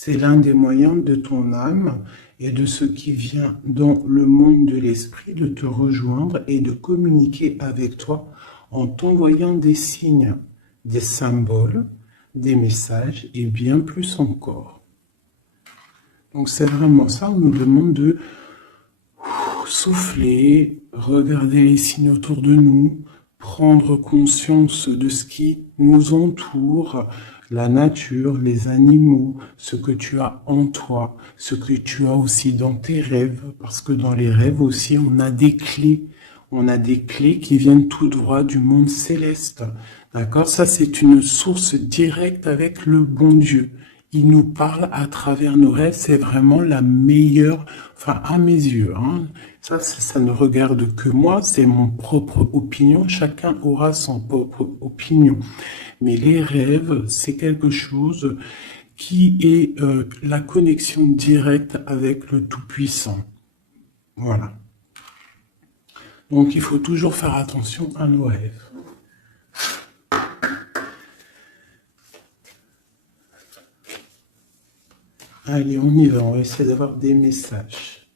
C'est l'un des moyens de ton âme et de ce qui vient dans le monde de l'esprit de te rejoindre et de communiquer avec toi en t'envoyant des signes, des symboles, des messages et bien plus encore. Donc c'est vraiment ça, on nous demande de souffler, regarder les signes autour de nous, prendre conscience de ce qui nous entoure, la nature, les animaux, ce que tu as en toi, ce que tu as aussi dans tes rêves, parce que dans les rêves aussi, on a des clés. On a des clés qui viennent tout droit du monde céleste. D'accord? Ça, c'est une source directe avec le bon Dieu. Il nous parle à travers nos rêves. C'est vraiment la meilleure, enfin, à mes yeux, hein. Ça ne regarde que moi. C'est mon propre opinion. Chacun aura son propre opinion. Mais les rêves, c'est quelque chose qui est la connexion directe avec le Tout-Puissant. Voilà. Donc, il faut toujours faire attention à nos rêves. Allez, on y va. On va essayer d'avoir des messages.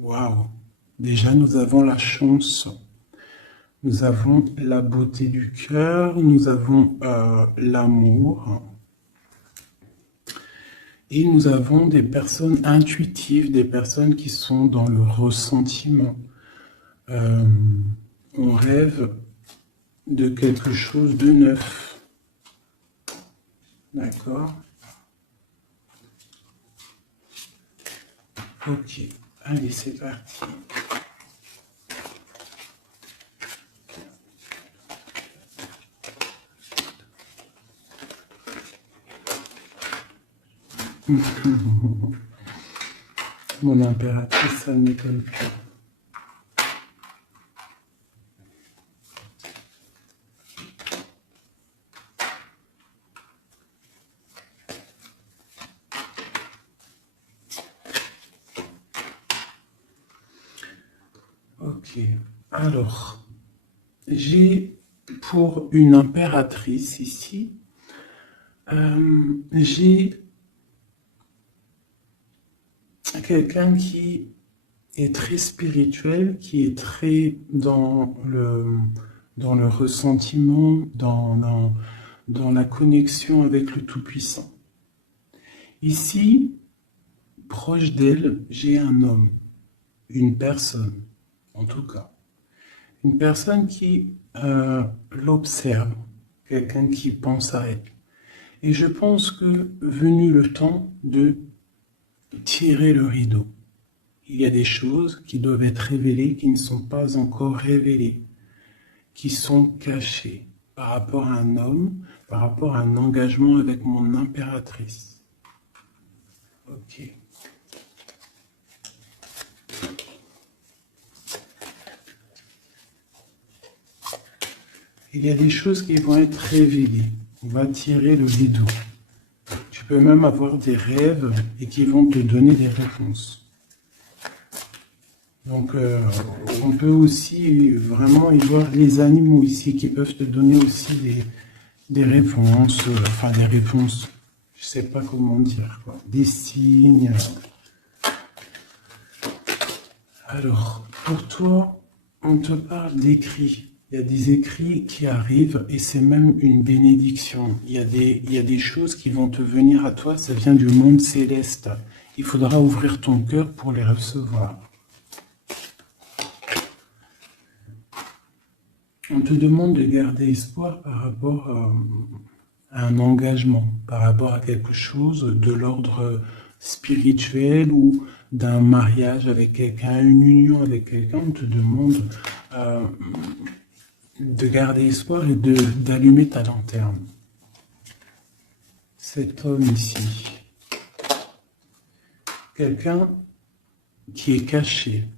Waouh! Déjà, nous avons la chance. Nous avons la beauté du cœur, nous avons l'amour. Et nous avons des personnes intuitives, des personnes qui sont dans le ressentiment. On rêve de quelque chose de neuf. D'accord? Ok, allez, c'est parti. Mon impératrice, ça ne m'étonne plus. Ok, alors, j'ai pour une impératrice ici, j'ai quelqu'un qui est très spirituel, qui est très dans le ressentiment, dans la connexion avec le Tout-Puissant. Ici, proche d'elle, j'ai un homme, une personne, en tout cas. Une personne qui l'observe, quelqu'un qui pense à elle. Et je pense que venu le temps de tirer le rideau, il y a des choses qui doivent être révélées, qui ne sont pas encore révélées, qui sont cachées par rapport à un homme, par rapport à un engagement avec mon impératrice. Ok. Il y a des choses qui vont être révélées. On va tirer le rideau. Tu peux même avoir des rêves et qui vont te donner des réponses. Donc, on peut aussi vraiment y voir les animaux ici qui peuvent te donner aussi des réponses, enfin des réponses, je sais pas comment dire, quoi, des signes. Alors, pour toi, on te parle d'écrits. Il y a des écrits qui arrivent et c'est même une bénédiction. Il y a des choses qui vont te venir à toi, ça vient du monde céleste. Il faudra ouvrir ton cœur pour les recevoir. On te demande de garder espoir par rapport à un engagement, par rapport à quelque chose de l'ordre spirituel ou d'un mariage avec quelqu'un, une union avec quelqu'un. On te demande de garder espoir et d'allumer ta lanterne. Cet homme ici, quelqu'un qui est caché,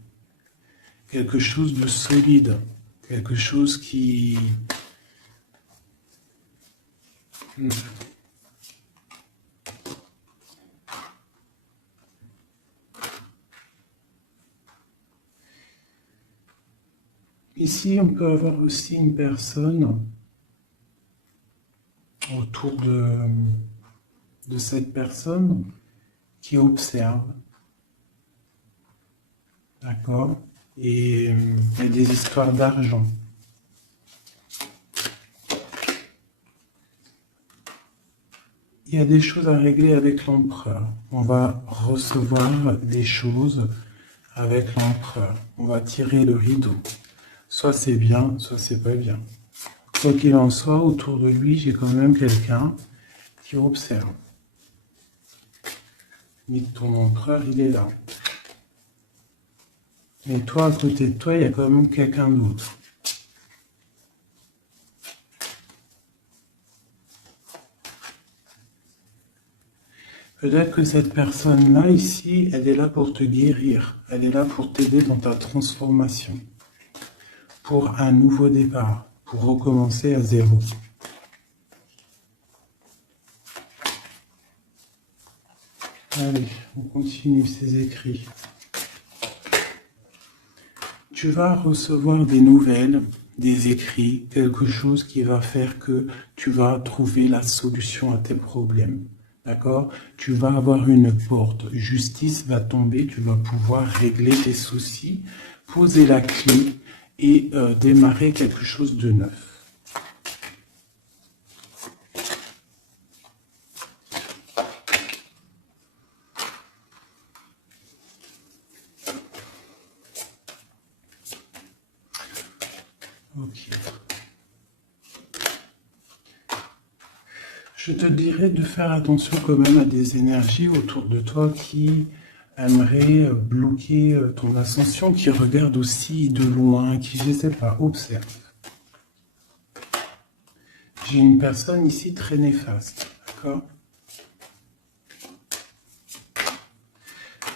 quelque chose de solide, Quelque chose qui... Ici, on peut avoir aussi une personne autour de cette personne qui observe, d'accord? Et il y a des histoires d'argent. Il y a des choses à régler avec l'empereur. On va recevoir des choses avec l'empereur. On va tirer le rideau. Soit c'est bien, soit c'est pas bien. Quoi qu'il en soit, autour de lui, j'ai quand même quelqu'un qui observe. Mais ton empereur, il est là. Mais toi, à côté de toi, il y a quand même quelqu'un d'autre. Peut-être que cette personne-là, ici, elle est là pour te guérir. Elle est là pour t'aider dans ta transformation. Pour un nouveau départ. Pour recommencer à zéro. Allez, on continue ces écrits. Tu vas recevoir des nouvelles, des écrits, quelque chose qui va faire que tu vas trouver la solution à tes problèmes. D'accord? Tu vas avoir une porte. Justice va tomber, tu vas pouvoir régler tes soucis, poser la clé et démarrer quelque chose de neuf. Ok. Je te dirais de faire attention quand même à des énergies autour de toi qui aimeraient bloquer ton ascension, qui regardent aussi de loin, qui, je ne sais pas, observent. J'ai une personne ici très néfaste, d'accord?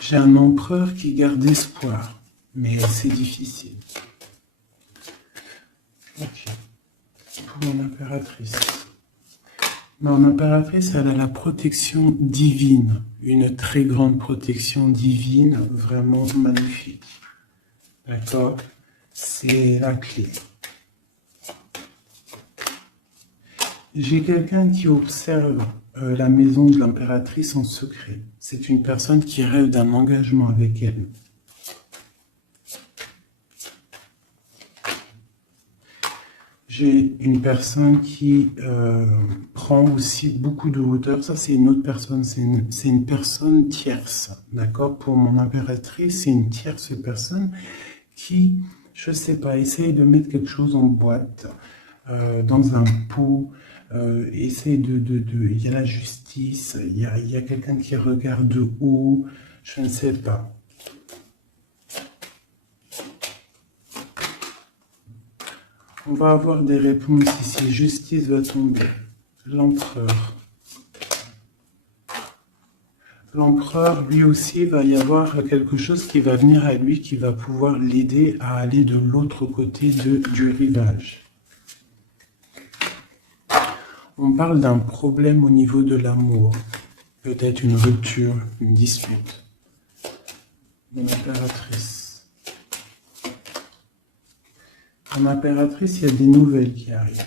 J'ai un empereur qui garde espoir, mais c'est difficile. Ok. Pour mon impératrice. Mon impératrice, elle a la protection divine, une très grande protection divine, vraiment magnifique. D'accord? C'est la clé. J'ai quelqu'un qui observe la maison de l'impératrice en secret. C'est une personne qui rêve d'un engagement avec elle. J'ai une personne qui prend aussi beaucoup de hauteur. Ça, c'est une autre personne. C'est une personne tierce. D'accord? Pour mon impératrice, c'est une tierce personne qui, je sais pas, essaye de mettre quelque chose en boîte, dans un pot. Essaye il y a la justice. Il y a quelqu'un qui regarde de haut. Je ne sais pas. On va avoir des réponses ici. Justice va tomber. L'empereur. L'empereur, lui aussi, va y avoir quelque chose qui va venir à lui, qui va pouvoir l'aider à aller de l'autre côté du rivage. On parle d'un problème au niveau de l'amour. Peut-être une rupture, une dispute. Mon impératrice. En impératrice, il y a des nouvelles qui arrivent.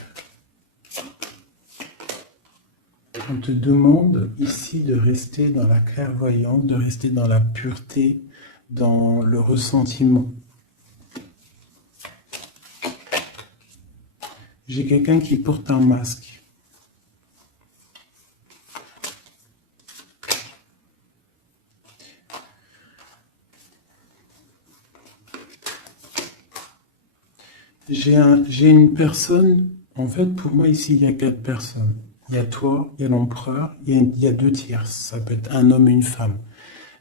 On te demande ici de rester dans la clairvoyance, de rester dans la pureté, dans le ressentiment. J'ai quelqu'un qui porte un masque. J'ai une personne, en fait, pour moi, ici, il y a 4 personnes. Il y a toi, il y a l'empereur, il y a 2 tierces. Ça peut être un homme et une femme.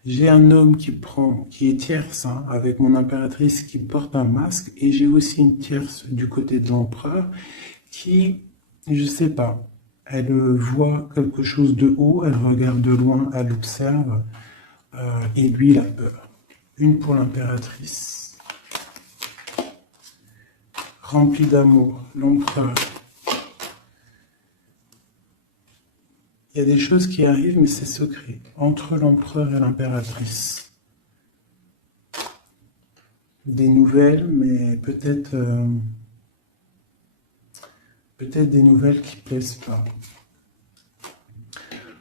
J'ai un homme qui est tierce, hein, avec mon impératrice qui porte un masque, et j'ai aussi une tierce du côté de l'empereur qui, je sais pas, elle voit quelque chose de haut, elle regarde de loin, elle observe, et lui, il a peur. Une pour l'impératrice. rempli d'amour, l'empereur. Il y a des choses qui arrivent, mais c'est secret, entre l'empereur et l'impératrice. Des nouvelles, mais peut-être des nouvelles qui plaisent pas.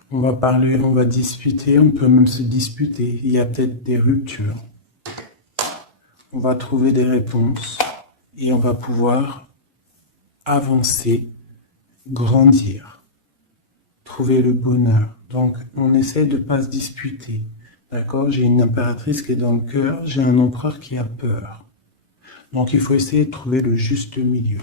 On va parler, on va discuter, on peut même se disputer. Il y a peut-être des ruptures. On va trouver des réponses et on va pouvoir avancer, grandir, trouver le bonheur. Donc, on essaie de ne pas se disputer. D'accord? J'ai une impératrice qui est dans le cœur, j'ai un empereur qui a peur. Donc, il faut essayer de trouver le juste milieu.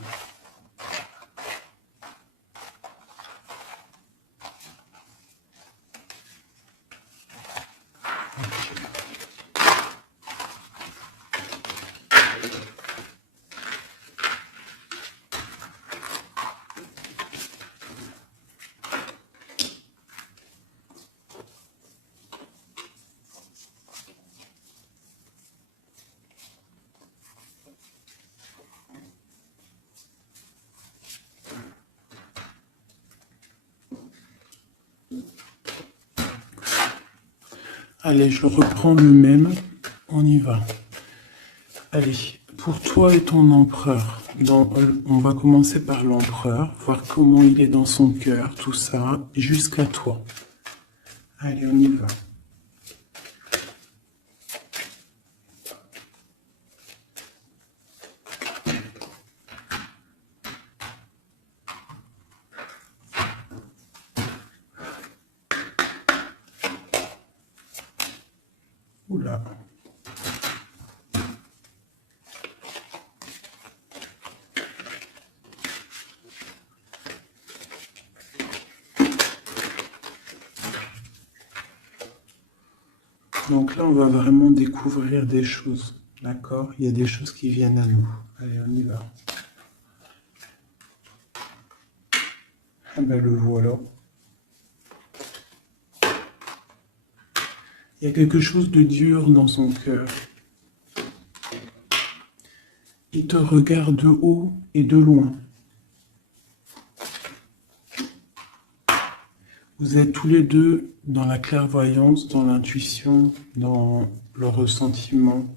Allez, je reprends le même, on y va. Allez, pour toi et ton empereur, on va commencer par l'empereur, voir comment il est dans son cœur, tout ça, jusqu'à toi. Allez, on y va. Oula. Donc là, on va vraiment découvrir des choses, d'accord? Il y a des choses qui viennent à nous. Allez, on y va. Ah ben le voilà. Il y a quelque chose de dur dans son cœur. Il te regarde de haut et de loin. Vous êtes tous les deux dans la clairvoyance, dans l'intuition, dans le ressentiment,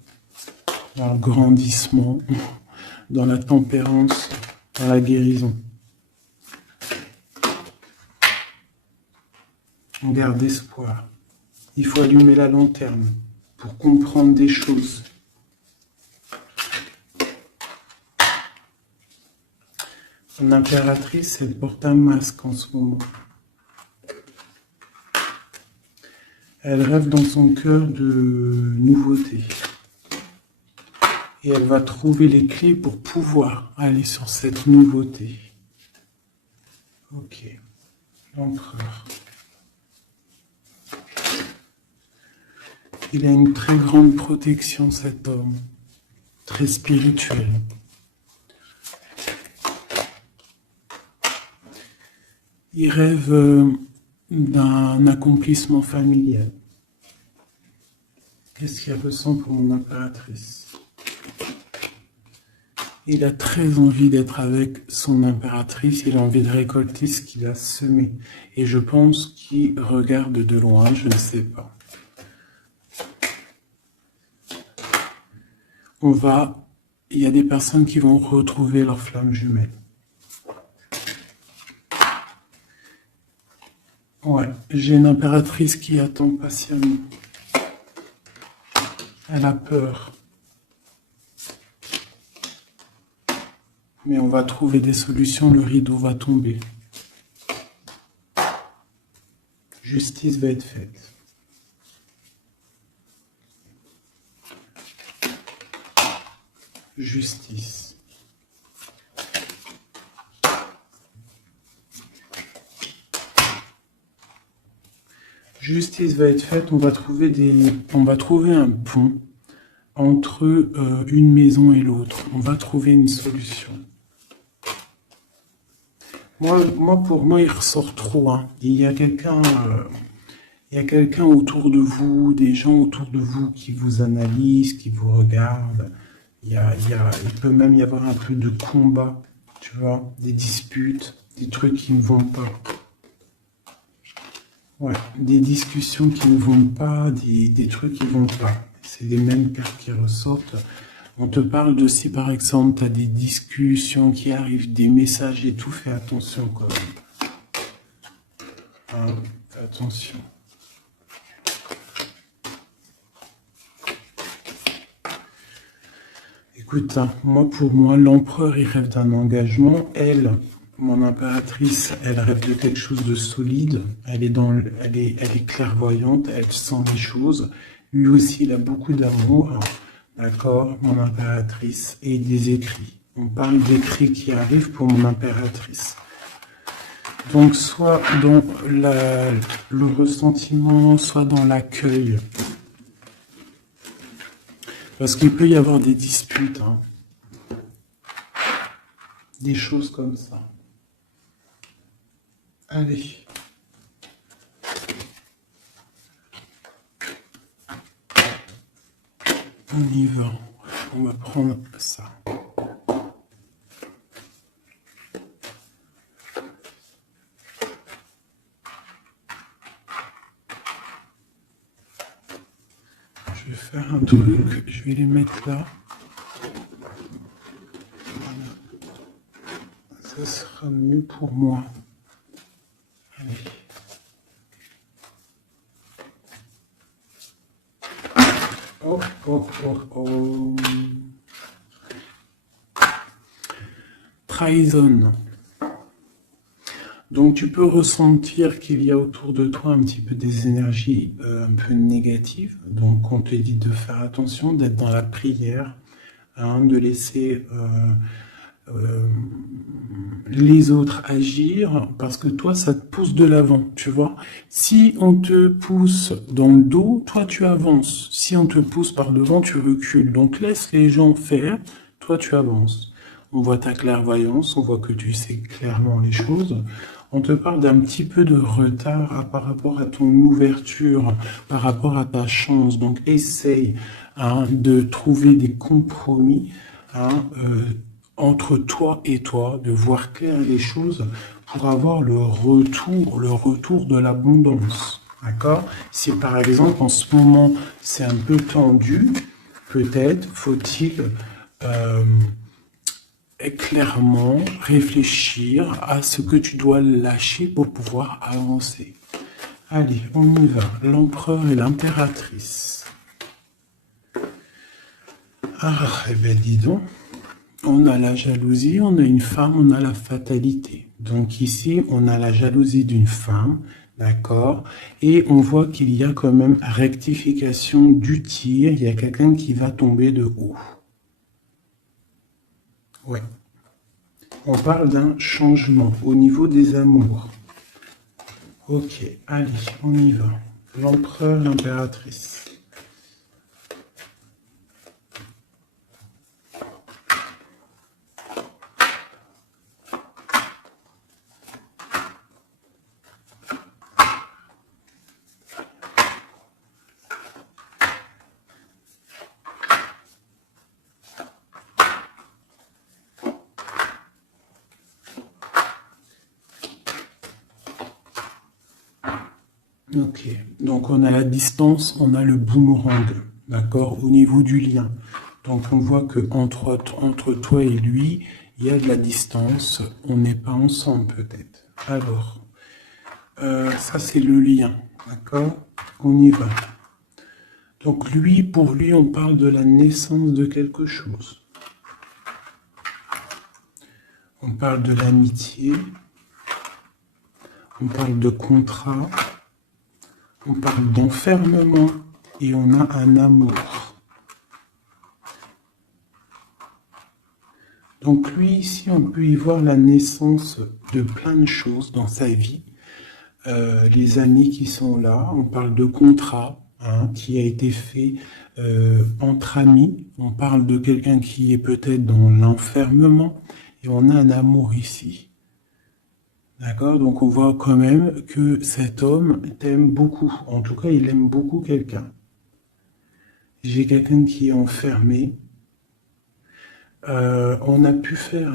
dans le grandissement, dans la tempérance, dans la guérison. On garde espoir. Il faut allumer la lanterne pour comprendre des choses. Son impératrice, elle porte un masque en ce moment. Elle rêve dans son cœur de nouveautés. Et elle va trouver les clés pour pouvoir aller sur cette nouveauté. Ok. L'empereur. Il a une très grande protection, cet homme. Très spirituel. Il rêve d'un accomplissement familial. Qu'est-ce qu'il ressent pour mon impératrice? Il a très envie d'être avec son impératrice, il a envie de récolter ce qu'il a semé. Et je pense qu'il regarde de loin, je ne sais pas. Il y a des personnes qui vont retrouver leur flamme jumelle. Ouais, j'ai une impératrice qui attend patiemment. Elle a peur. Mais on va trouver des solutions, le rideau va tomber. Justice va être faite. Justice. Justice va être faite, on va trouver un pont entre une maison et l'autre. On va trouver une solution. Pour moi, il ressort trop. Hein. Il y a quelqu'un autour de vous, des gens autour de vous qui vous analysent, qui vous regardent. Il peut même y avoir un peu de combat, tu vois, des disputes, des trucs qui ne vont pas. Ouais, des discussions qui ne vont pas, des trucs qui ne vont pas. C'est les mêmes cartes qui ressortent. On te parle de si par exemple tu as des discussions qui arrivent, des messages et tout, fais attention quand même. Hein, fais attention. Écoute, hein, pour moi, l'empereur, il rêve d'un engagement. Elle, mon impératrice, elle rêve de quelque chose de solide. Elle est clairvoyante, elle sent les choses. Lui aussi, il a beaucoup d'amour. D'accord, mon impératrice. Et des écrits. On parle d'écrits qui arrivent pour mon impératrice. Donc, soit dans le ressentiment, soit dans l'accueil. Parce qu'il peut y avoir des disputes, hein. Des choses comme ça. Allez. On y va. On va prendre ça. Je vais faire un truc. Je vais les mettre là. Voilà. Ça sera mieux pour moi. Allez. Oh, oh, oh, oh. Trahison. Donc tu peux ressentir qu'il y a autour de toi un petit peu des énergies un peu négatives. Donc on te dit de faire attention, d'être dans la prière, hein, de laisser les autres agir, parce que toi ça te pousse de l'avant, tu vois. Si on te pousse dans le dos, toi tu avances. Si on te pousse par devant, tu recules. Donc laisse les gens faire, toi tu avances. On voit ta clairvoyance, on voit que tu sais clairement les choses. On te parle d'un petit peu de retard par rapport à ton ouverture, par rapport à ta chance. Donc essaye, hein, de trouver des compromis, hein, entre toi et toi, de voir clair les choses pour avoir le retour de l'abondance. D'accord? Si par exemple en ce moment c'est un peu tendu, peut-être faut-il clairement réfléchir à ce que tu dois lâcher pour pouvoir avancer. Allez, on y va. L'empereur et l'impératrice. Ah, eh bien dis donc. On a la jalousie, on a une femme, on a la fatalité. Donc ici, on a la jalousie d'une femme, d'accord? Et on voit qu'il y a quand même rectification du tir. Il y a quelqu'un qui va tomber de haut. Ouais. On parle d'un changement au niveau des amours. Ok, allez, on y va. L'empereur, l'impératrice. Ok, donc on a la distance, on a le boomerang, d'accord, au niveau du lien. Donc on voit que entre toi et lui, il y a de la distance, on n'est pas ensemble peut-être. Alors, ça c'est le lien, d'accord, on y va. Donc lui, pour lui, on parle de la naissance de quelque chose. On parle de l'amitié, on parle de contrat, on parle d'enfermement et on a un amour. Donc lui, ici, on peut y voir la naissance de plein de choses dans sa vie. Les amis qui sont là, on parle de contrat, hein, qui a été fait entre amis. On parle de quelqu'un qui est peut-être dans l'enfermement et on a un amour ici. D'accord? Donc on voit quand même que cet homme t'aime beaucoup. En tout cas, il aime beaucoup quelqu'un. J'ai quelqu'un qui est enfermé. On a pu faire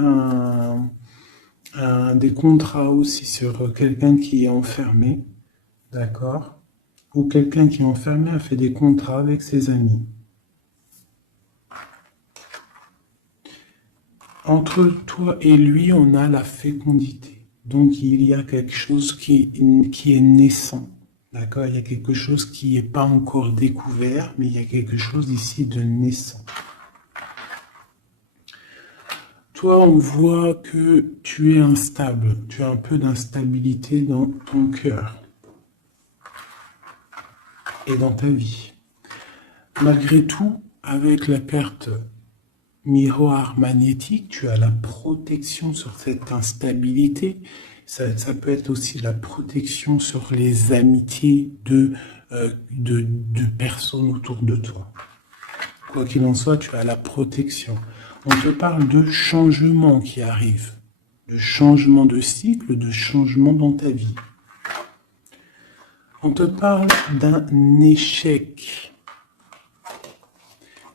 des contrats aussi sur quelqu'un qui est enfermé, d'accord? Ou quelqu'un qui est enfermé a fait des contrats avec ses amis. Entre toi et lui, on a la fécondité. Donc, il y a quelque chose qui est naissant. D'accord? Il y a quelque chose qui n'est pas encore découvert, mais il y a quelque chose ici de naissant. Toi, on voit que tu es instable. Tu as un peu d'instabilité dans ton cœur et dans ta vie. Malgré tout, avec la carte miroir magnétique, tu as la protection sur cette instabilité. Ça peut être aussi la protection sur les amitiés de personnes autour de toi. Quoi qu'il en soit, tu as la protection. On te parle de changement qui arrive, de changement de cycle, de changement dans ta vie. On te parle d'un échec.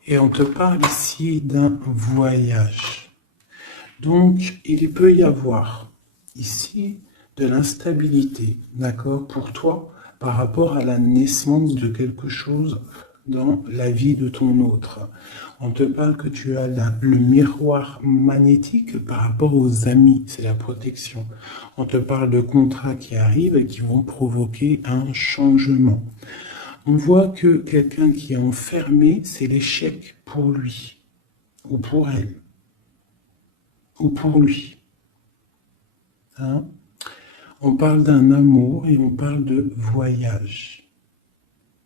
Et on te parle ici d'un voyage. Donc, il peut y avoir ici de l'instabilité, d'accord, pour toi, par rapport à la naissance de quelque chose dans la vie de ton autre. On te parle que tu as le miroir magnétique par rapport aux amis, c'est la protection. On te parle de contrats qui arrivent et qui vont provoquer un changement. On voit que quelqu'un qui est enfermé, c'est l'échec pour lui, ou pour elle, ou pour lui. Hein? On parle d'un amour et on parle de voyage,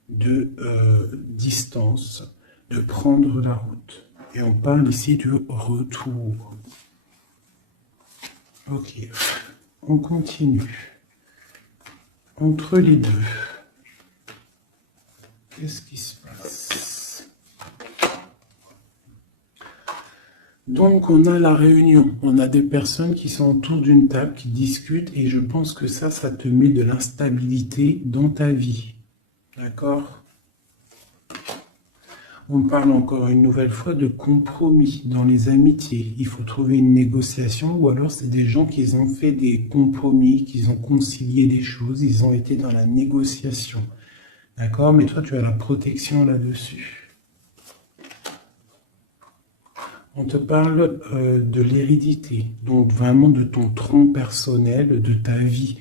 de distance, de prendre la route. Et on parle ici de retour. Ok, on continue. Entre les deux. Qu'est-ce qui se passe? Donc, on a la réunion. On a des personnes qui sont autour d'une table, qui discutent, et je pense que ça te met de l'instabilité dans ta vie. D'accord? On parle encore une nouvelle fois de compromis dans les amitiés. Il faut trouver une négociation, ou alors c'est des gens qui ont fait des compromis, qui ont concilié des choses, ils ont été dans la négociation. D'accord? Mais toi, tu as la protection là-dessus. On te parle de l'hérédité, donc vraiment de ton tronc personnel, de ta vie.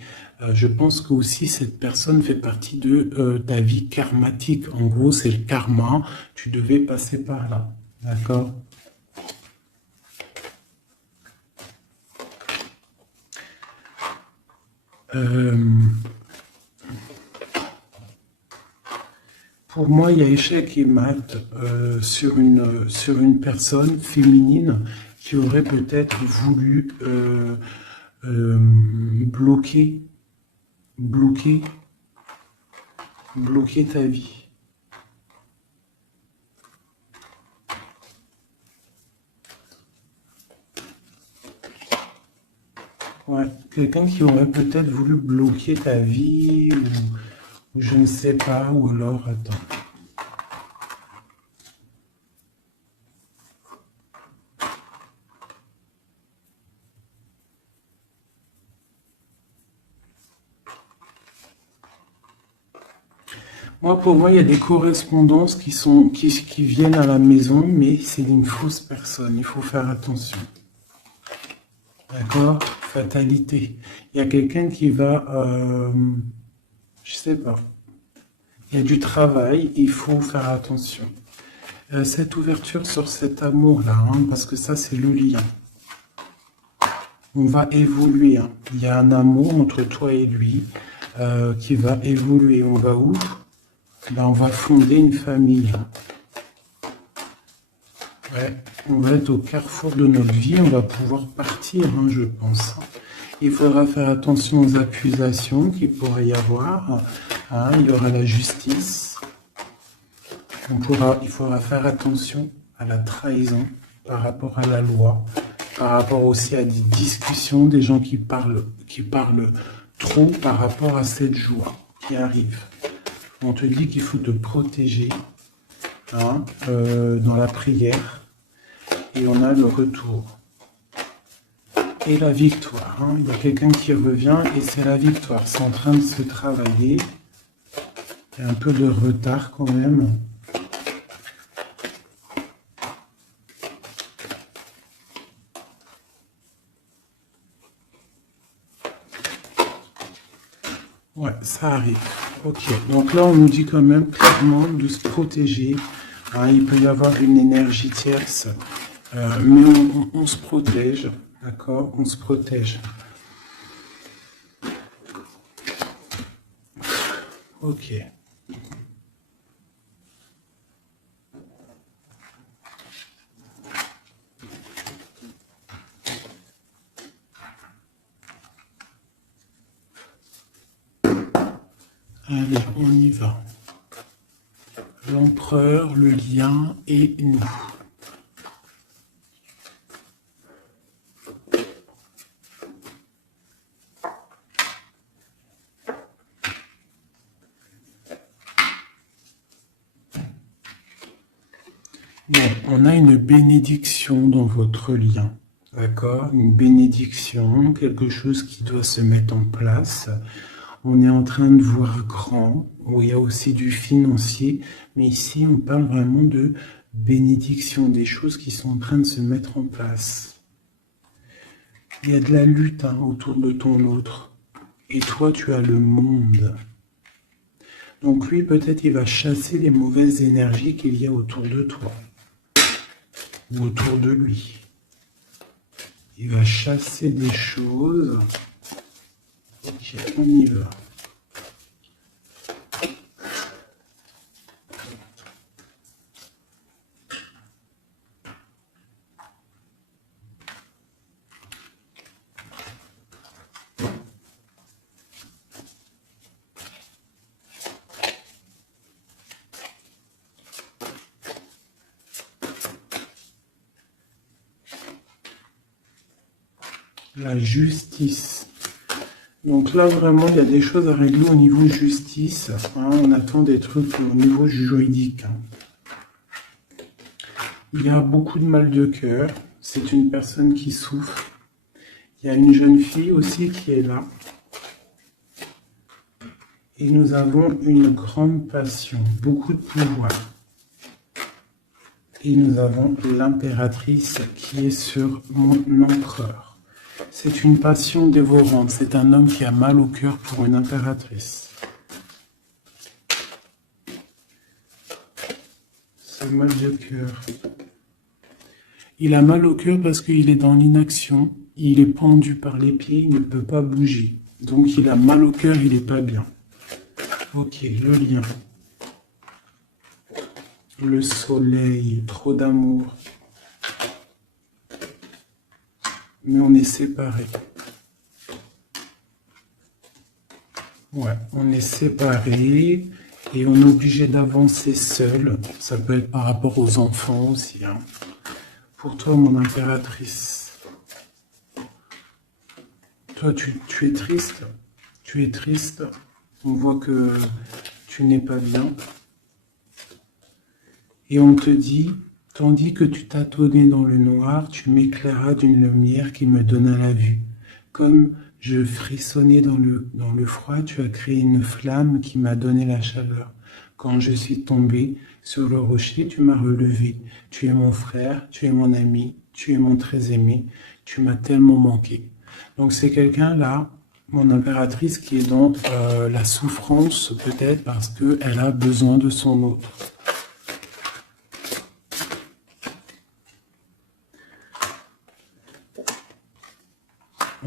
Je pense que aussi cette personne fait partie de ta vie karmatique. En gros, c'est le karma. Tu devais passer par là. D'accord? Pour moi, il y a échec et mat sur une personne féminine qui aurait peut-être voulu bloquer ta vie. Ouais, quelqu'un qui aurait peut-être voulu bloquer ta vie, ou je ne sais pas, ou alors, attends. Pour moi, il y a des correspondances qui viennent à la maison, mais c'est une fausse personne. Il faut faire attention. D'accord? Fatalité. Il y a quelqu'un qui va, je sais pas. Il y a du travail, il faut faire attention. Cette ouverture sur cet amour-là, parce que ça, c'est le lien. On va évoluer. Il y a un amour entre toi et lui qui va évoluer. On va où? On va fonder une famille. Ouais, on va être au carrefour de notre vie, on va pouvoir partir, je pense. Il faudra faire attention aux accusations qu'il pourrait y avoir. Il y aura la justice. Il faudra faire attention à la trahison par rapport à la loi, par rapport aussi à des discussions, des gens qui parlent trop par rapport à cette joie qui arrive. On te dit qu'il faut te protéger dans la prière. et on a le retour. Et la victoire. Hein. Il y a quelqu'un qui revient et c'est la victoire. C'est en train de se travailler. Il y a un peu de retard quand même. Ouais, ça arrive. Ok, donc là on nous dit quand même clairement de se protéger. Hein, il peut y avoir une énergie tierce, mais on se protège, d'accord? On se protège. Ok. Allez, on y va. L'empereur, le lien et nous. Bon, on a une bénédiction dans votre lien. D'accord? Une bénédiction, quelque chose qui doit se mettre en place. On est en train de voir grand, où il y a aussi du financier, mais ici on parle vraiment de bénédiction, des choses qui sont en train de se mettre en place. Il y a de la lutte autour de ton autre, et toi tu as le monde. Donc lui peut-être il va chasser les mauvaises énergies qu'il y a autour de toi, ou autour de lui. Il va chasser des choses. Ok, on y va. La justice. Donc là, vraiment, il y a des choses à régler au niveau justice. Hein, on attend des trucs au niveau juridique. Il y a beaucoup de mal de cœur. C'est une personne qui souffre. Il y a une jeune fille aussi qui est là. Et nous avons une grande passion, beaucoup de pouvoir. Et nous avons l'impératrice qui est sur mon empereur. C'est une passion dévorante. C'est un homme qui a mal au cœur pour une impératrice. C'est mal de cœur. Il a mal au cœur parce qu'il est dans l'inaction. Il est pendu par les pieds, il ne peut pas bouger. Donc il a mal au cœur, il n'est pas bien. Ok, le lien. Le soleil, trop d'amour. Mais on est séparés. Ouais, on est séparés et on est obligé d'avancer seul. Ça peut être par rapport aux enfants aussi. Hein. Pour toi, mon impératrice. Toi, tu es triste. Tu es triste. On voit que tu n'es pas bien. Et on te dit, tandis que tu tâtonnais dans le noir, tu m'éclairas d'une lumière qui me donna la vue. Comme je frissonnais dans le froid, tu as créé une flamme qui m'a donné la chaleur. Quand je suis tombé sur le rocher, tu m'as relevé. Tu es mon frère, tu es mon ami, tu es mon très aimé. Tu m'as tellement manqué. Donc c'est quelqu'un là, mon impératrice, qui est dans la souffrance peut-être parce qu'elle a besoin de son autre.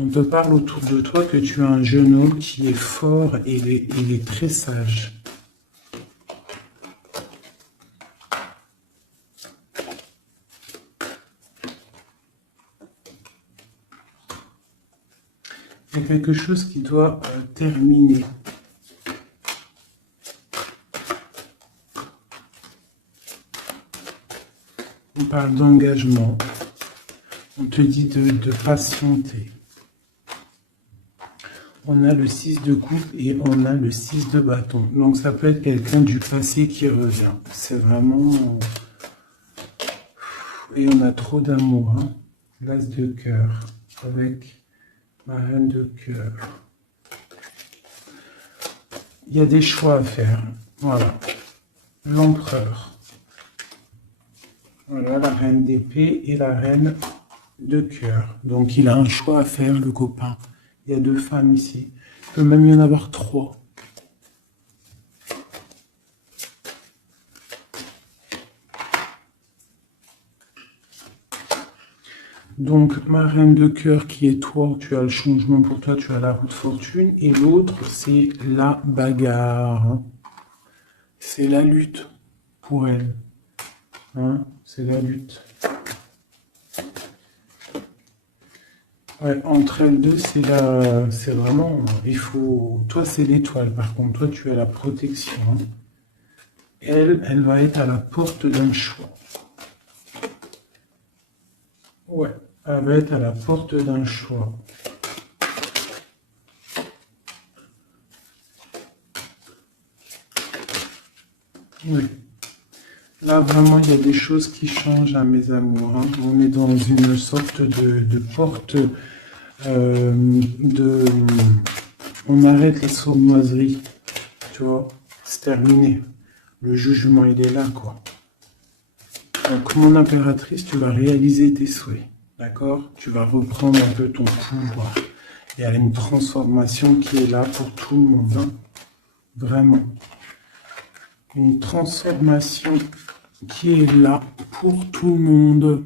On te parle autour de toi que tu as un jeune homme qui est fort et il est très sage. Il y a quelque chose qui doit terminer. On parle d'engagement. On te dit de patienter. On a le 6 de coupe et on a le 6 de bâton. Donc ça peut être quelqu'un du passé qui revient. C'est vraiment... Et on a trop d'amour, hein. L'as de cœur avec ma reine de cœur. Il y a des choix à faire. Voilà. L'empereur. Voilà la reine d'épée et la reine de cœur. Donc il a un choix à faire, le copain. Il y a 2 femmes ici. Il peut même y en avoir 3. Donc, ma reine de cœur qui est toi, tu as le changement pour toi, tu as la roue de fortune. Et l'autre, c'est la bagarre. C'est la lutte pour elle. Hein, c'est la lutte. Ouais, entre elles deux, c'est vraiment, il faut, toi c'est l'étoile, par contre, toi tu as la protection. Hein. Elle va être à la porte d'un choix. Ouais, elle va être à la porte d'un choix. Oui. Là, vraiment, il y a des choses qui changent à mes amours. Hein. On est dans une sorte de porte on arrête les sournoiseries. Tu vois, c'est terminé. Le jugement, il est là, quoi. Donc, mon impératrice, tu vas réaliser tes souhaits. D'accord? Tu vas reprendre un peu ton pouvoir. Il y a une transformation qui est là pour tout le monde. Hein. Vraiment. Une transformation qui est là pour tout le monde.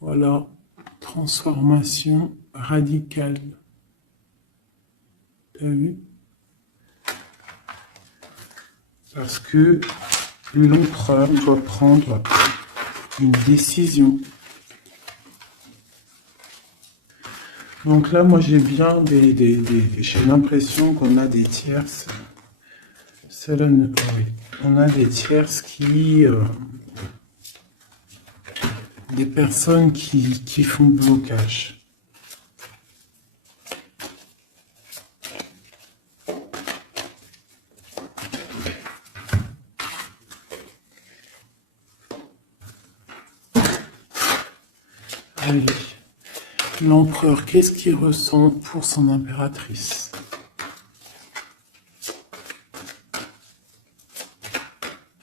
Voilà. Transformation radicale. T'as vu? Parce que l'empereur doit prendre une décision. Donc là, moi, j'ai bien j'ai l'impression qu'on a des tierces. Oui. On a des tierces qui... des personnes qui font blocage. Allez. L'empereur, qu'est-ce qu'il ressent pour son impératrice?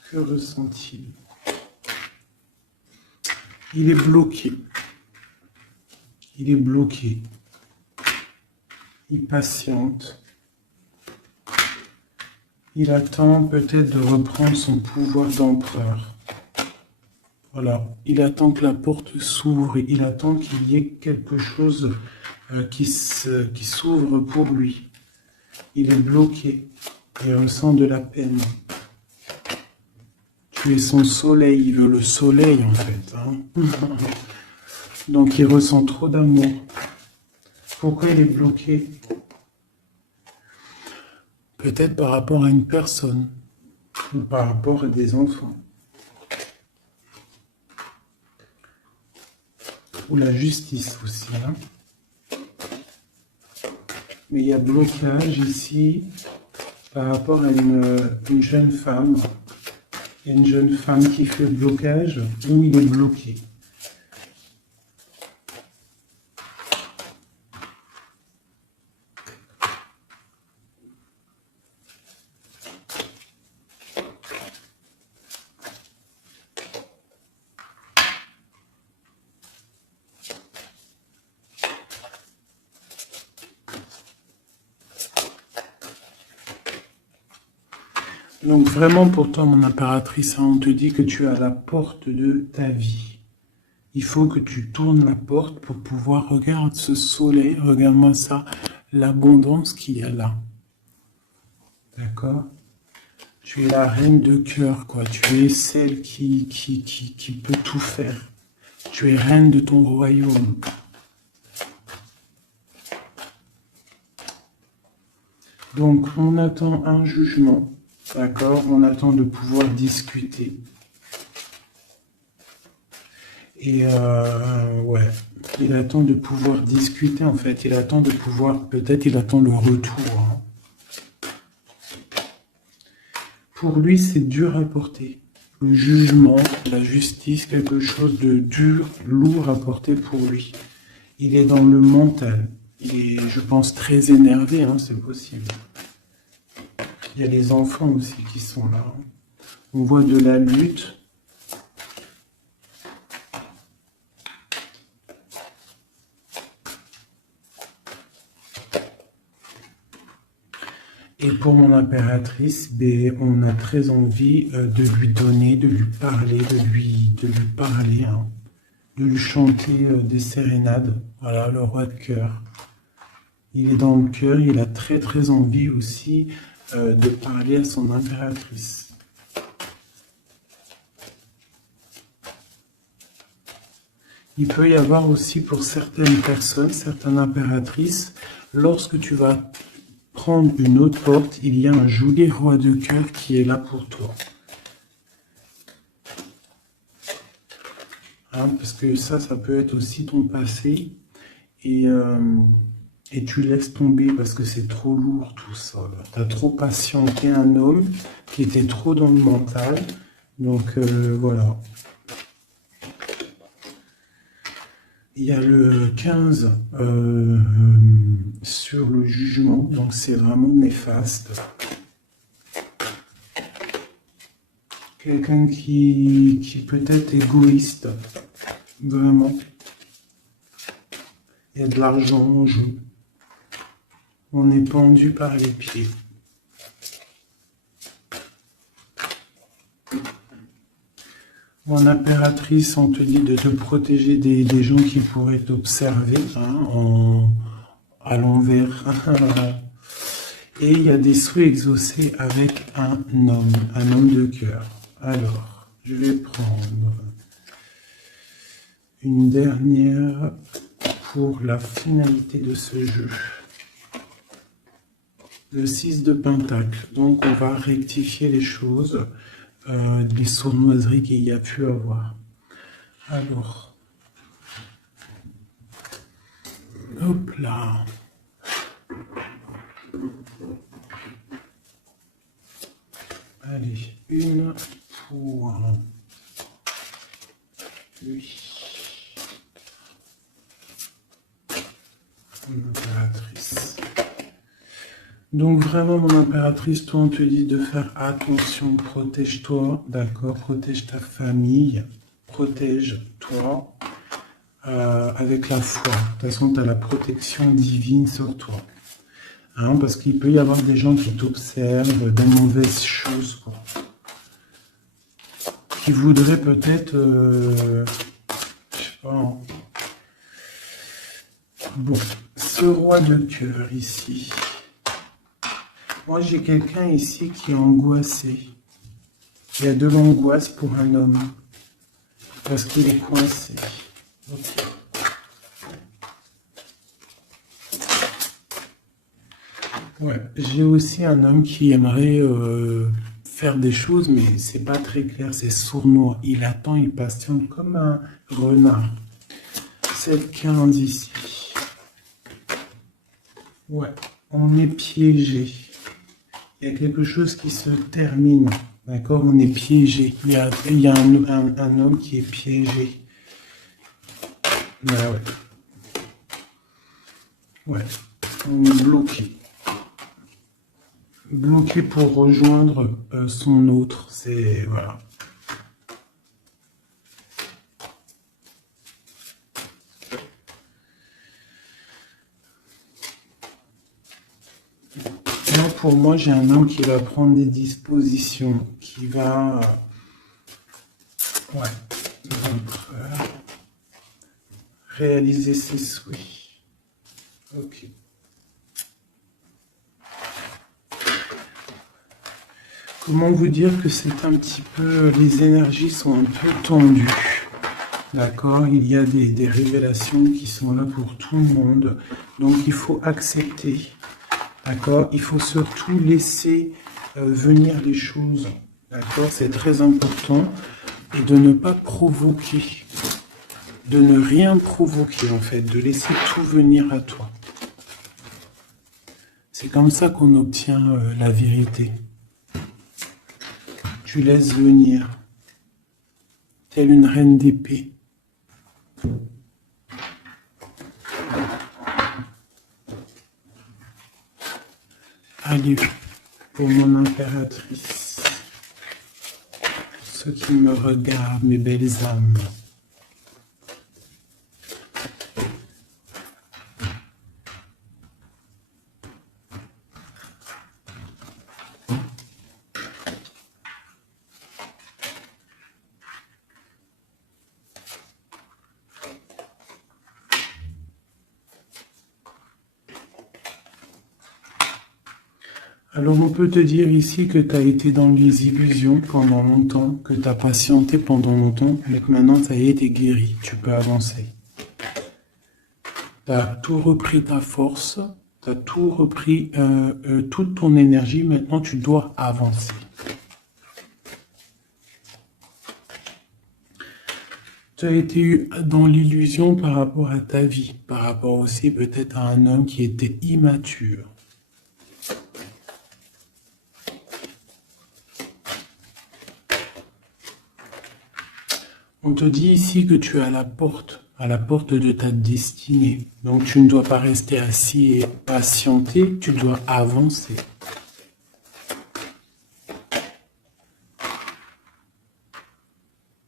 Que ressent-il? Il est bloqué. Il est bloqué. Il patiente. Il attend peut-être de reprendre son pouvoir d'empereur. Voilà. Il attend que la porte s'ouvre. Il attend qu'il y ait quelque chose qui s'ouvre pour lui. Il est bloqué. Il ressent de la peine. Tu es son soleil. Il veut le soleil, en fait. Hein. Donc, il ressent trop d'amour. Pourquoi il est bloqué? Peut-être par rapport à une personne. Ou par rapport à des enfants. Ou la justice aussi. Hein. Mais il y a blocage ici par rapport à une jeune femme. Il y a une jeune femme qui fait blocage ou il est bloqué. Donc vraiment pour toi, mon impératrice, on te dit que tu es à la porte de ta vie. Il faut que tu tournes la porte pour pouvoir regarder ce soleil, regarde-moi ça, l'abondance qu'il y a là. D'accord? Tu es la reine de cœur, quoi. Tu es celle qui peut tout faire. Tu es reine de ton royaume. Donc on attend un jugement. D'accord, on attend de pouvoir discuter. Et ouais, il attend de pouvoir discuter en fait. Il attend de pouvoir, peut-être il attend le retour. Hein. Pour lui, c'est dur à porter. le jugement, la justice, quelque chose de dur, lourd à porter pour lui. Il est dans le mental. Il est, je pense, très énervé, hein, c'est possible. Il y a les enfants aussi qui sont là. On voit de la lutte. Et pour mon impératrice, ben, on a très envie de lui donner, de lui parler, de lui parler, hein, de lui chanter des sérénades. Voilà, le roi de cœur. Il est dans le cœur, il a très très envie aussi de parler à son impératrice. Il peut y avoir aussi pour certaines personnes, certaines impératrices, lorsque tu vas prendre une autre porte, il y a un joli roi de cœur qui est là pour toi. Hein, parce que ça peut être aussi ton passé. Et tu laisses tomber parce que c'est trop lourd tout ça. Tu as trop patienté un homme qui était trop dans le mental. Donc voilà. Il y a le 15 sur le jugement, donc c'est vraiment néfaste. Quelqu'un qui peut être égoïste, vraiment. Il y a de l'argent en jeu. On est pendu par les pieds. Mon impératrice, on te dit de te protéger des gens qui pourraient t'observer hein, à l'envers. Et il y a des souhaits exaucés avec un homme de cœur. Alors, je vais prendre une dernière pour la finalité de ce jeu. Le 6 de Pentacle. Donc, on va rectifier les choses. Les sournoiseries qu'il y a pu avoir. Alors, hop là. Allez, une pour lui. Mon impératrice. Donc vraiment, mon impératrice, toi, on te dit de faire attention, protège-toi, d'accord, protège ta famille, protège-toi avec la foi. De toute façon, tu as la protection divine sur toi. Hein, parce qu'il peut y avoir des gens qui t'observent, des mauvaises choses, quoi. Qui voudraient peut-être, je sais pas. Hein. Bon, ce roi de cœur ici. Moi, j'ai quelqu'un ici qui est angoissé. Il y a de l'angoisse pour un homme. Parce qu'il est coincé. Okay. Ouais, j'ai aussi un homme qui aimerait faire des choses, mais c'est pas très clair, c'est sournois. Il attend, il patiente comme un renard. C'est le 15 ici. Ouais, on est piégé. Il y a quelque chose qui se termine, d'accord? On est piégé. Il y a un homme qui est piégé. Ouais, ouais. Ouais, on est bloqué. Bloqué pour rejoindre son autre. C'est, voilà. Pour moi, j'ai un homme qui va prendre des dispositions, qui va réaliser ses souhaits. Ok. Comment vous dire que c'est un petit peu, les énergies sont un peu tendues. D'accord? Il y a des révélations qui sont là pour tout le monde. Donc, il faut accepter. D'accord? Il faut surtout laisser venir les choses. D'accord? C'est très important. Et de ne pas provoquer. De ne rien provoquer, en fait. De laisser tout venir à toi. C'est comme ça qu'on obtient la vérité. Tu laisses venir. telle une reine d'épée. Allez, pour mon impératrice, pour ceux qui me regardent, mes belles âmes. Alors on peut te dire ici que tu as été dans les illusions pendant longtemps, que tu as patienté pendant longtemps, mais que maintenant ça y est, t'es guéri, tu peux avancer. Tu as tout repris ta force, tu as tout repris, toute ton énergie, maintenant tu dois avancer. Tu as été dans l'illusion par rapport à ta vie, par rapport aussi peut-être à un homme qui était immature. On te dit ici que tu es à la porte de ta destinée. Donc tu ne dois pas rester assis et patienter, tu dois avancer.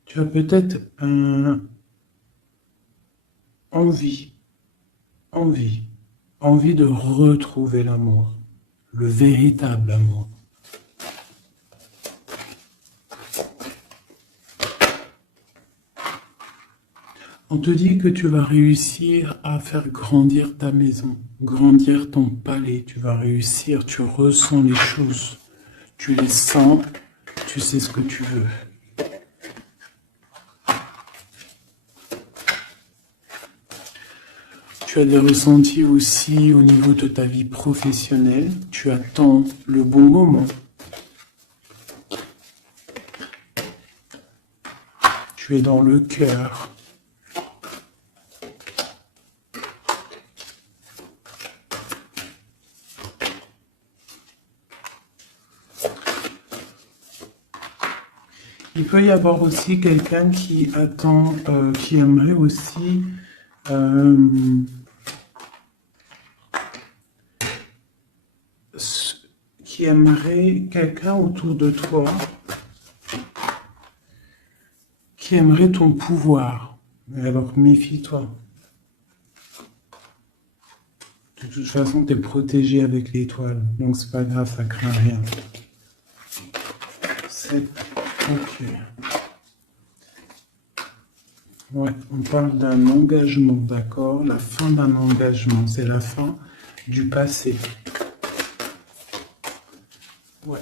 Tu as peut-être envie de retrouver l'amour, le véritable amour. On te dit que tu vas réussir à faire grandir ta maison, grandir ton palais. Tu vas réussir, tu ressens les choses, tu les sens, tu sais ce que tu veux. Tu as des ressentis aussi au niveau de ta vie professionnelle. Tu attends le bon moment. Tu es dans le cœur. Il peut y avoir aussi quelqu'un qui attend, qui aimerait aussi qui aimerait quelqu'un autour de toi, qui aimerait ton pouvoir. Mais alors méfie-toi. De toute façon, tu es protégé avec l'étoile, donc c'est pas grave, ça craint rien. C'est ok. Ouais, on parle d'un engagement, d'accord? La fin d'un engagement, c'est la fin du passé. Ouais.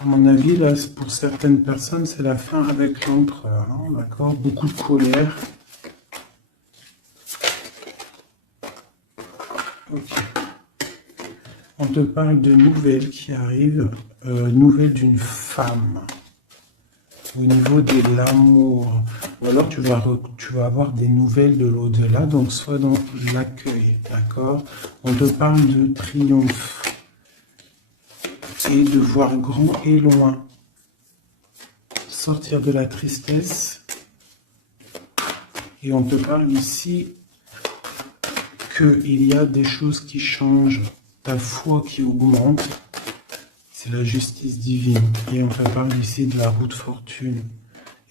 À mon avis, là, pour certaines personnes, c'est la fin avec l'empereur, hein, d'accord? Beaucoup de colère. Ok. On te parle de nouvelles qui arrivent, nouvelles d'une femme. Au niveau de l'amour, ou alors tu vas avoir des nouvelles de l'au-delà, donc soit dans l'accueil, d'accord? On te parle de triomphe et de voir grand et loin, sortir de la tristesse, et on te parle ici qu'il y a des choses qui changent, ta foi qui augmente. C'est la justice divine. Et on te parle ici de la roue de fortune.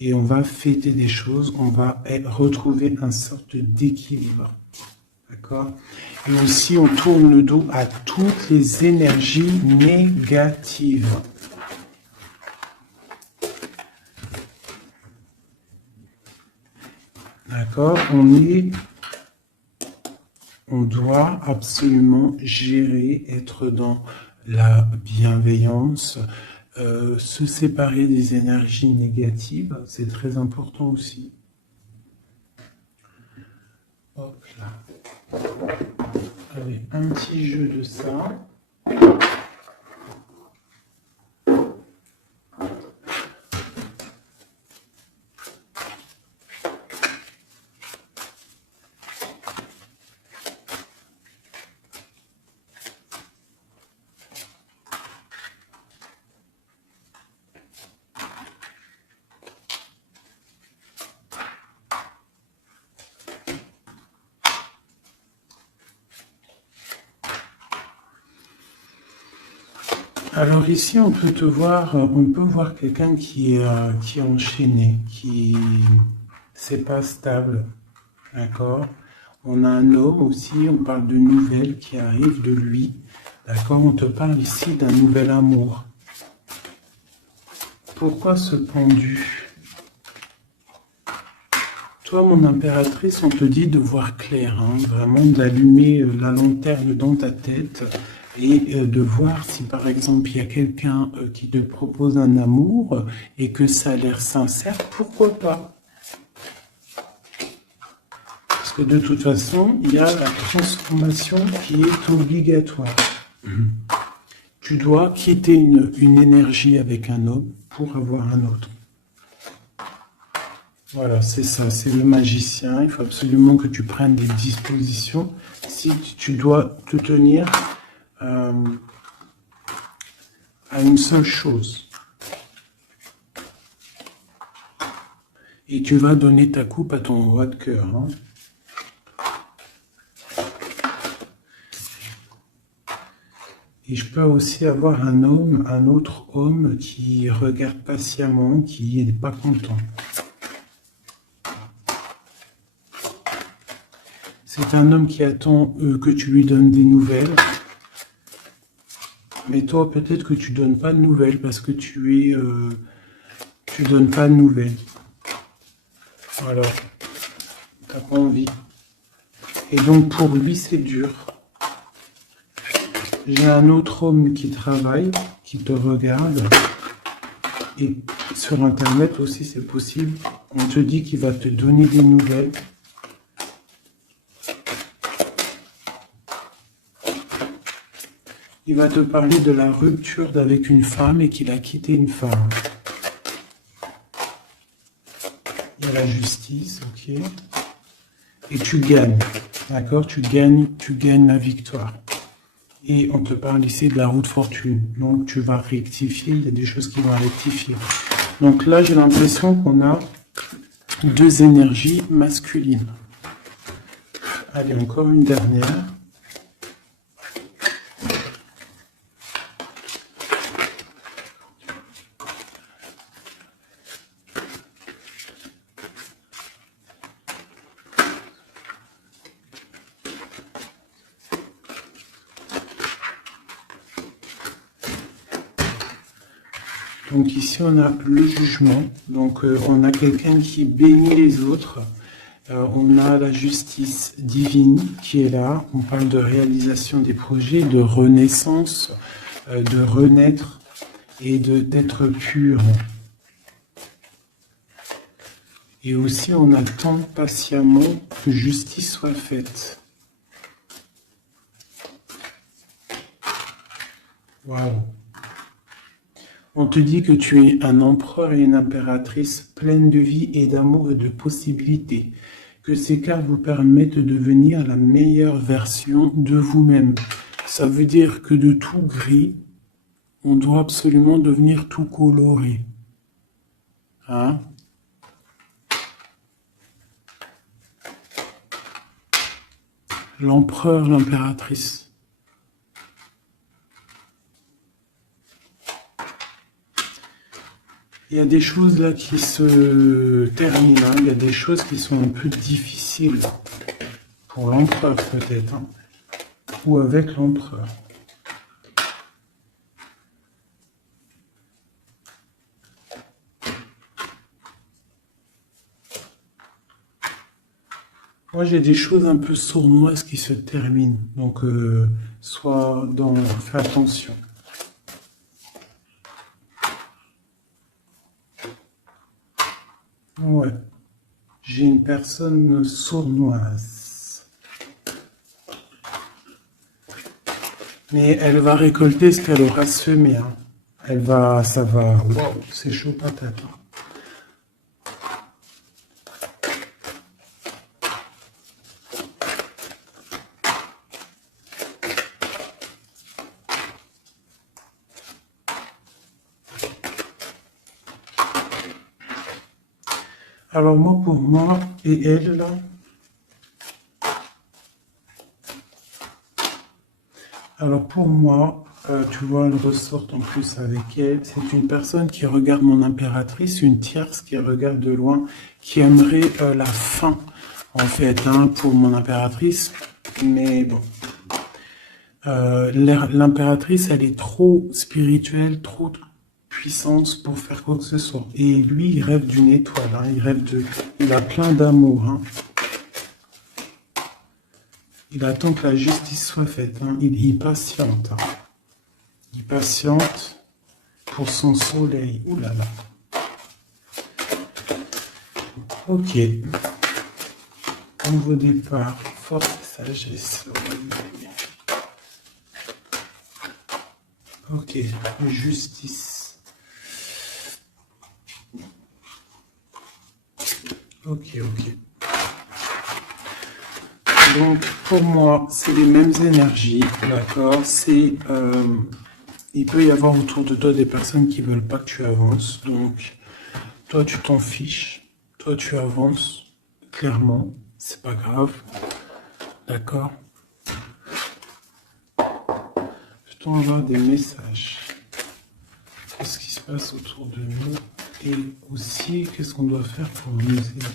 Et on va fêter des choses, on va retrouver une sorte d'équilibre. D'accord? Et aussi, on tourne le dos à toutes les énergies négatives. D'accord? On doit absolument gérer, être dans la bienveillance, se séparer des énergies négatives, c'est très important aussi. Hop là. Allez, un petit jeu de ça. Alors ici, on peut te voir, on peut voir quelqu'un qui est enchaîné, qui c'est pas stable, d'accord? On a un homme aussi, on parle de nouvelles qui arrivent de lui, d'accord? On te parle ici d'un nouvel amour. Pourquoi ce pendu? Toi, mon impératrice, on te dit de voir clair, hein, vraiment d'allumer la lanterne dans ta tête et de voir si par exemple il y a quelqu'un qui te propose un amour et que ça a l'air sincère, pourquoi pas? Parce que de toute façon, il y a la transformation qui est obligatoire. Tu dois quitter une énergie avec un homme pour avoir un autre. Voilà, c'est ça, c'est le magicien. Il faut absolument que tu prennes des dispositions. Si tu dois te tenir à une seule chose. Et tu vas donner ta coupe à ton roi de cœur. Hein. Et je peux aussi avoir un homme, un autre homme qui regarde patiemment, qui n'est pas content. C'est un homme qui attend que tu lui donnes des nouvelles. Mais toi, peut-être que tu donnes pas de nouvelles parce que tu donnes pas de nouvelles. Alors, t'as pas envie. Et donc pour lui, c'est dur. J'ai un autre homme qui travaille, qui te regarde. Et sur Internet aussi, c'est possible. On te dit qu'il va te donner des nouvelles. Il va te parler de la rupture avec une femme et qu'il a quitté une femme. Il y a la justice, ok. Et tu gagnes, d'accord? Tu gagnes la victoire. Et on te parle ici de la roue de fortune. Donc tu vas rectifier, il y a des choses qui vont rectifier. Donc là, j'ai l'impression qu'on a deux énergies masculines. Allez, encore une dernière. Donc ici, on a le jugement. Donc on a quelqu'un qui bénit les autres. On a la justice divine qui est là. On parle de réalisation des projets, de renaissance, de renaître et d'être pur. Et aussi, on attend patiemment que justice soit faite. Waouh! On te dit que tu es un empereur et une impératrice pleine de vie et d'amour et de possibilités. Que ces cartes vous permettent de devenir la meilleure version de vous-même. Ça veut dire que de tout gris, on doit absolument devenir tout coloré. Hein? L'empereur, l'impératrice. Il y a des choses là qui se terminent, hein. Il y a des choses qui sont un peu difficiles pour l'empereur peut-être, hein. Ou avec l'empereur. Moi j'ai des choses un peu sournoises qui se terminent, donc fais attention. Ouais, j'ai une personne sournoise. Mais elle va récolter ce qu'elle aura semé. Hein. Ça va. Waouh, c'est chaud patate. Hein. Alors moi, pour moi, et elle, là, alors pour moi, tu vois, elle ressort en plus avec elle. C'est une personne qui regarde mon impératrice, une tierce qui regarde de loin, qui aimerait la fin, en fait, hein, pour mon impératrice. Mais bon, l'impératrice, elle est trop spirituelle, trop puissance pour faire quoi que ce soit. Et lui, il rêve d'une étoile, hein, il a plein d'amour. Hein. Il attend que la justice soit faite. Hein. Il patiente. Hein. Il patiente pour son soleil. Ouh là là. Ok. Nouveau départ. Force et sagesse. Ok. Justice. Ok. Donc, pour moi, c'est les mêmes énergies, d'accord? Il peut y avoir autour de toi des personnes qui veulent pas que tu avances. Donc, toi, tu t'en fiches. Toi, tu avances. Clairement, c'est pas grave. D'accord? Peut-on avoir des messages? Qu'est-ce qui se passe autour de nous? Et aussi, qu'est-ce qu'on doit faire pour nous aider?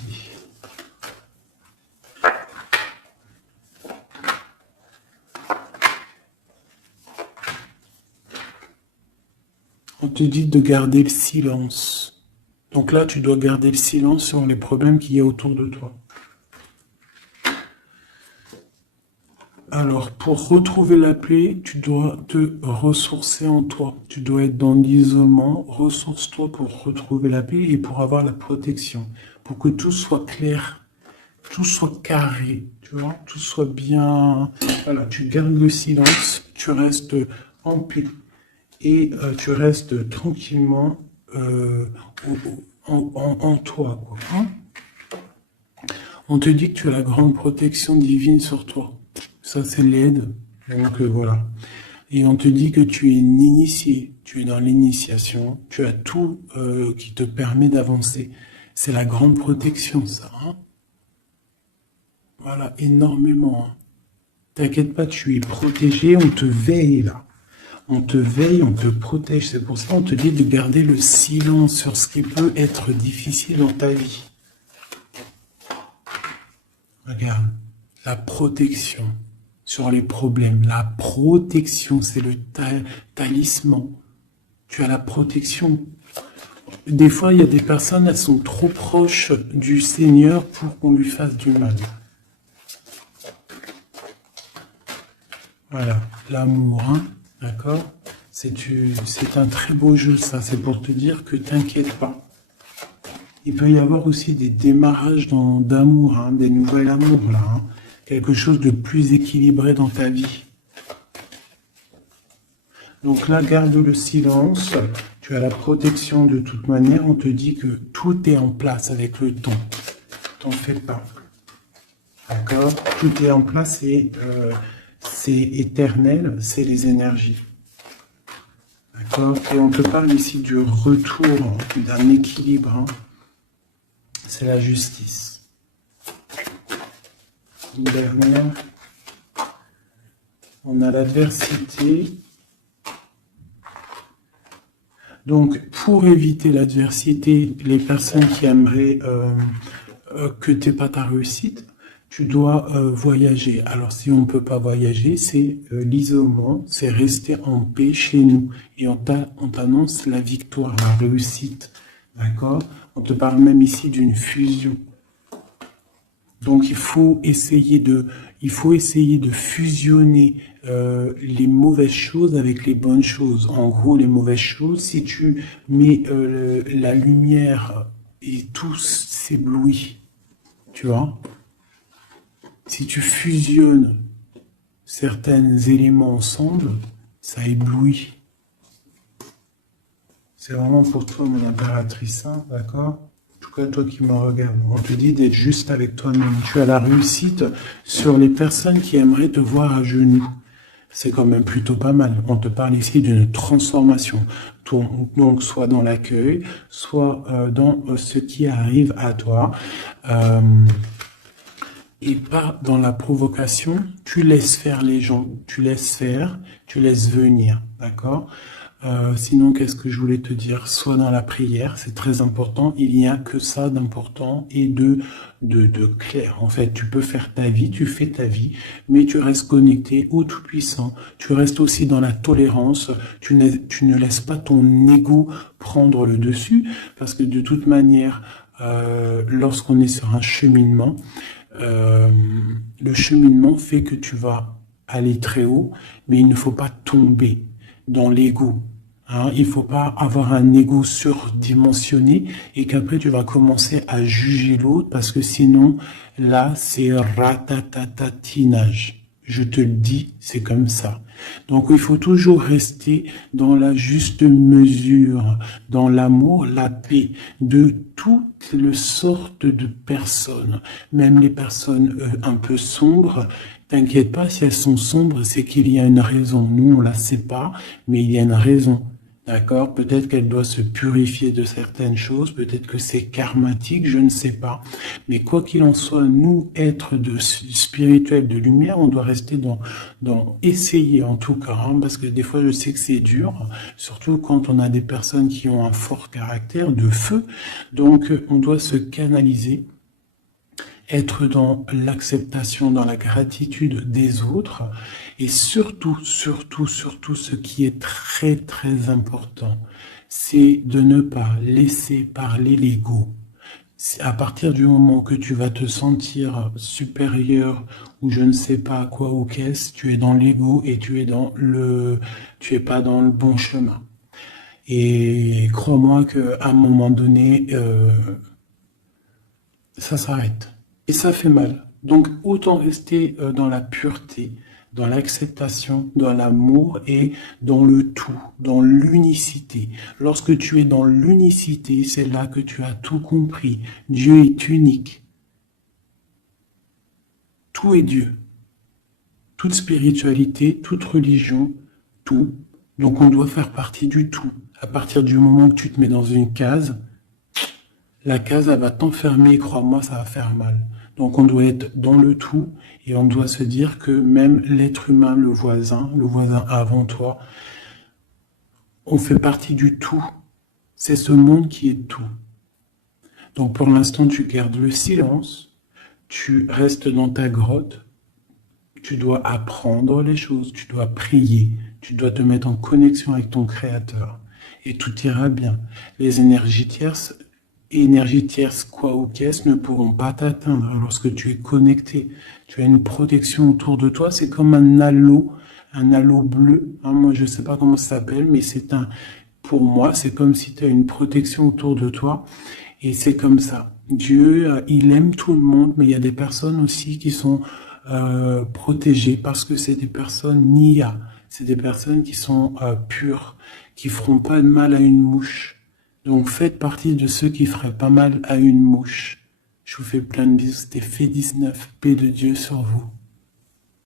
On te dit de garder le silence. Donc là, tu dois garder le silence sur les problèmes qu'il y a autour de toi. Alors, pour retrouver la paix, tu dois te ressourcer en toi. Tu dois être dans l'isolement. Ressource-toi pour retrouver la paix et pour avoir la protection. Pour que tout soit clair, tout soit carré, tu vois, tout soit bien. Voilà, tu gardes le silence, tu restes en paix. Et tu restes tranquillement en toi. Quoi, hein. On te dit que tu as la grande protection divine sur toi. Ça, c'est l'aide. Donc voilà. Et on te dit que tu es une initiée. Tu es dans l'initiation. Tu as tout qui te permet d'avancer. C'est la grande protection, ça. Hein. Voilà, énormément. Hein. T'inquiète pas, tu es protégé. On te veille là. On te veille, on te protège. C'est pour ça qu'on te dit de garder le silence sur ce qui peut être difficile dans ta vie. Regarde, la protection sur les problèmes. La protection, c'est le talisman. Tu as la protection. Des fois, il y a des personnes, elles sont trop proches du Seigneur pour qu'on lui fasse du mal. Voilà, l'amour, hein. D'accord? C'est un très beau jeu, ça. C'est pour te dire que t'inquiète pas. Il peut y avoir aussi des démarrages d'amour, hein, des nouvelles amours, là. Hein. Quelque chose de plus équilibré dans ta vie. Donc là, garde le silence. Tu as la protection de toute manière. On te dit que tout est en place avec le temps. T'en fais pas. D'accord? Tout est en place et c'est éternel, c'est les énergies. D'accord? Et on te parle ici du retour, d'un équilibre. Hein. C'est la justice. Une dernière. On a l'adversité. Donc, pour éviter l'adversité, les personnes qui aimeraient que tu n'aies pas ta réussite, tu dois voyager. Alors, si on ne peut pas voyager, c'est l'isolement, c'est rester en paix chez nous. Et on t'annonce la victoire, la réussite. D'accord? On te parle même ici d'une fusion. Donc, il faut essayer de fusionner les mauvaises choses avec les bonnes choses. En gros, les mauvaises choses, si tu mets la lumière et tout s'éblouit, tu vois? Si tu fusionnes certains éléments ensemble, ça éblouit. C'est vraiment pour toi, mon impératrice, hein, d'accord? En tout cas, toi qui me regardes, on te dit d'être juste avec toi-même. Tu as la réussite sur les personnes qui aimeraient te voir à genoux. C'est quand même plutôt pas mal. On te parle ici d'une transformation. Donc, soit dans l'accueil, soit dans ce qui arrive à toi. et pas dans la provocation. Tu laisses faire les gens, tu laisses faire, tu laisses venir, d'accord? Sinon, qu'est-ce que je voulais te dire? Sois dans la prière, c'est très important. Il n'y a que ça d'important et de clair. En fait, tu peux faire ta vie, tu fais ta vie, mais tu restes connecté au Tout-Puissant. Tu restes aussi dans la tolérance. Tu ne laisses pas ton ego prendre le dessus, parce que de toute manière, lorsqu'on est sur un cheminement, le cheminement fait que tu vas aller très haut, mais il ne faut pas tomber dans l'ego. Hein, il faut pas avoir un ego surdimensionné et qu'après tu vas commencer à juger l'autre parce que sinon, là, c'est ratatatinage. Je te le dis, c'est comme ça. Donc, il faut toujours rester dans la juste mesure, dans l'amour, la paix de toutes les sortes de personnes, même les personnes un peu sombres. T'inquiète pas, si elles sont sombres, c'est qu'il y a une raison. Nous, on la sait pas, mais il y a une raison. D'accord? Peut-être qu'elle doit se purifier de certaines choses, peut-être que c'est karmatique, je ne sais pas. Mais quoi qu'il en soit, nous, êtres de spirituels de lumière, on doit rester dans essayer en tout cas, hein, parce que des fois je sais que c'est dur, surtout quand on a des personnes qui ont un fort caractère de feu. Donc on doit se canaliser, être dans l'acceptation, dans la gratitude des autres, et surtout, ce qui est très, très important, c'est de ne pas laisser parler l'ego. À partir du moment que tu vas te sentir supérieur ou je ne sais pas quoi ou qu'est-ce, tu es dans l'ego et tu es pas dans le bon chemin. Et crois-moi qu'à un moment donné, ça s'arrête. Et ça fait mal. Donc autant rester dans la pureté, dans l'acceptation, dans l'amour et dans le tout, dans l'unicité. Lorsque tu es dans l'unicité, c'est là que tu as tout compris. Dieu est unique. Tout est Dieu. Toute spiritualité, toute religion, tout. Donc on doit faire partie du tout. À partir du moment que tu te mets dans une case, la case, elle va t'enfermer, crois-moi, ça va faire mal. Donc on doit être dans le tout et on doit se dire que même l'être humain, le voisin avant toi, on fait partie du tout. C'est ce monde qui est tout. Donc pour l'instant, tu gardes le silence, tu restes dans ta grotte, tu dois apprendre les choses, tu dois prier, tu dois te mettre en connexion avec ton Créateur et tout ira bien. Les énergies tierces quoi ou qu'est-ce ne pourront pas t'atteindre lorsque tu es connecté. Tu as une protection autour de toi, c'est comme un halo bleu. Hein, moi, je sais pas comment ça s'appelle, mais pour moi, c'est comme si tu as une protection autour de toi et c'est comme ça. Dieu, il aime tout le monde, mais il y a des personnes aussi qui sont protégées parce que c'est des personnes Nia, c'est des personnes qui sont pures, qui feront pas de mal à une mouche. Donc faites partie de ceux qui feraient pas mal à une mouche. Je vous fais plein de bisous, c'était Fait 19, paix de Dieu sur vous.